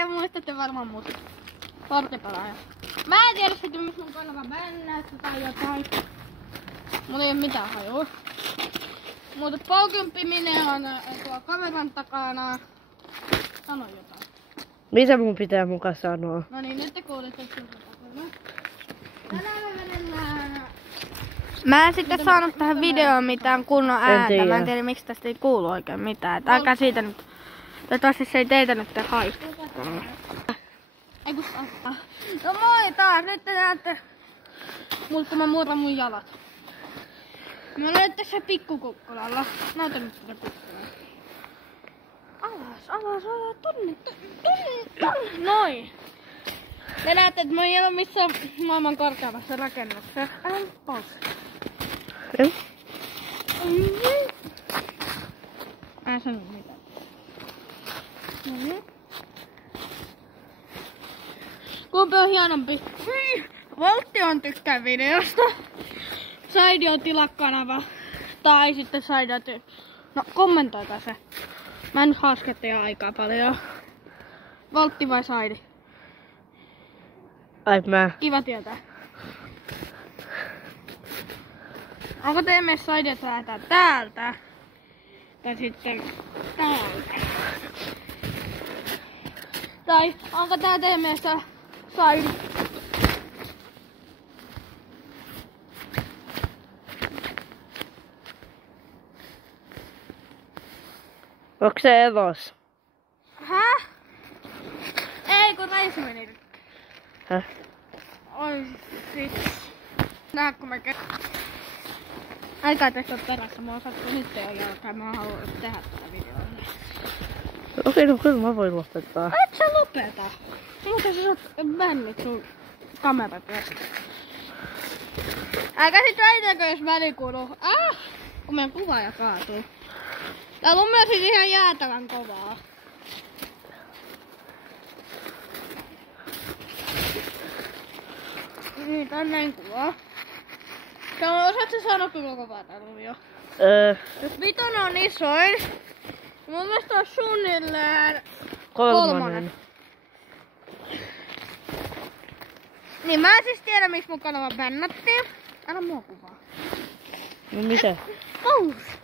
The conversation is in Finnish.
te muistatte varmaan mut. Portipelaaja. Mä en tiedä sitten, missä mun kanava bännästä tai jotain. Mulla ei oo mitään hajua. Mutta polkympiminen on tuolla kameran takana. Sano jotain. Mitä mun pitää muka sanoa? No niin, nyt te kuulitte siltä takana. Tänään me mennään... Mä en sitten saanut tähän videoon mitään kunnon ääntä. Mä en tiedä miksi tästä ei kuulu oikein mitään. Et älkää siitä nyt... Toivottavasti se ei teitä nyt haittaa. Ei kun saa. No moi taas, nyt te näette mut kun mä murran mun jalat. Mä olen tässä pikkukukkulalla. Näytä nyt tätä kukkulaa. Alas, tonne. Noin. Te näette, että mä en ole missään maailman korkeammassa rakennuksessa. Älä nyt pois. Mä en sano mitään. Kumpi on hienompi? Voltti on tykkää videosta. Saidi on tilakanava. Tai sitten Saidi on No kommentoikaa se. Mä en nyt haaska teidän aikaa paljon. Voltti vai Saidi? Ai mä. Kiva tietää. Onko teidän mielestä Saidi, että lähdetään täältä? Tai sitten täältä? Tai onko tää teidän mielestä Saidi? Onko se elos? Häh? Ei kun reissu meni nyt. Häh? Oi sit. Nää kun mä Älkää tehtä perässä, mä oon sattu nyt jo jalkaa, mä haluan tehdä tätä videoa. Okei, no kyllä mä voin lopettaa. Et sä lopeta. Muuten sä saat bännit sun kameratyöstä. Älkää sit väitäkö jos väli kuuluu. Kun meidän kuvaaja kaatuu. Täällä on myös ihan jäätävän kovaa. Niin, tää on näin kuvaa. Osaat sä sanoa kuinka kovaa täällä on jo? Jos vitonen on isoin, mun mielestä on suunnilleen kolmonen. Niin mä en siis tiedä miksi mun kanava bännättiin. Älä mua kuvaa. No mitä? Pous!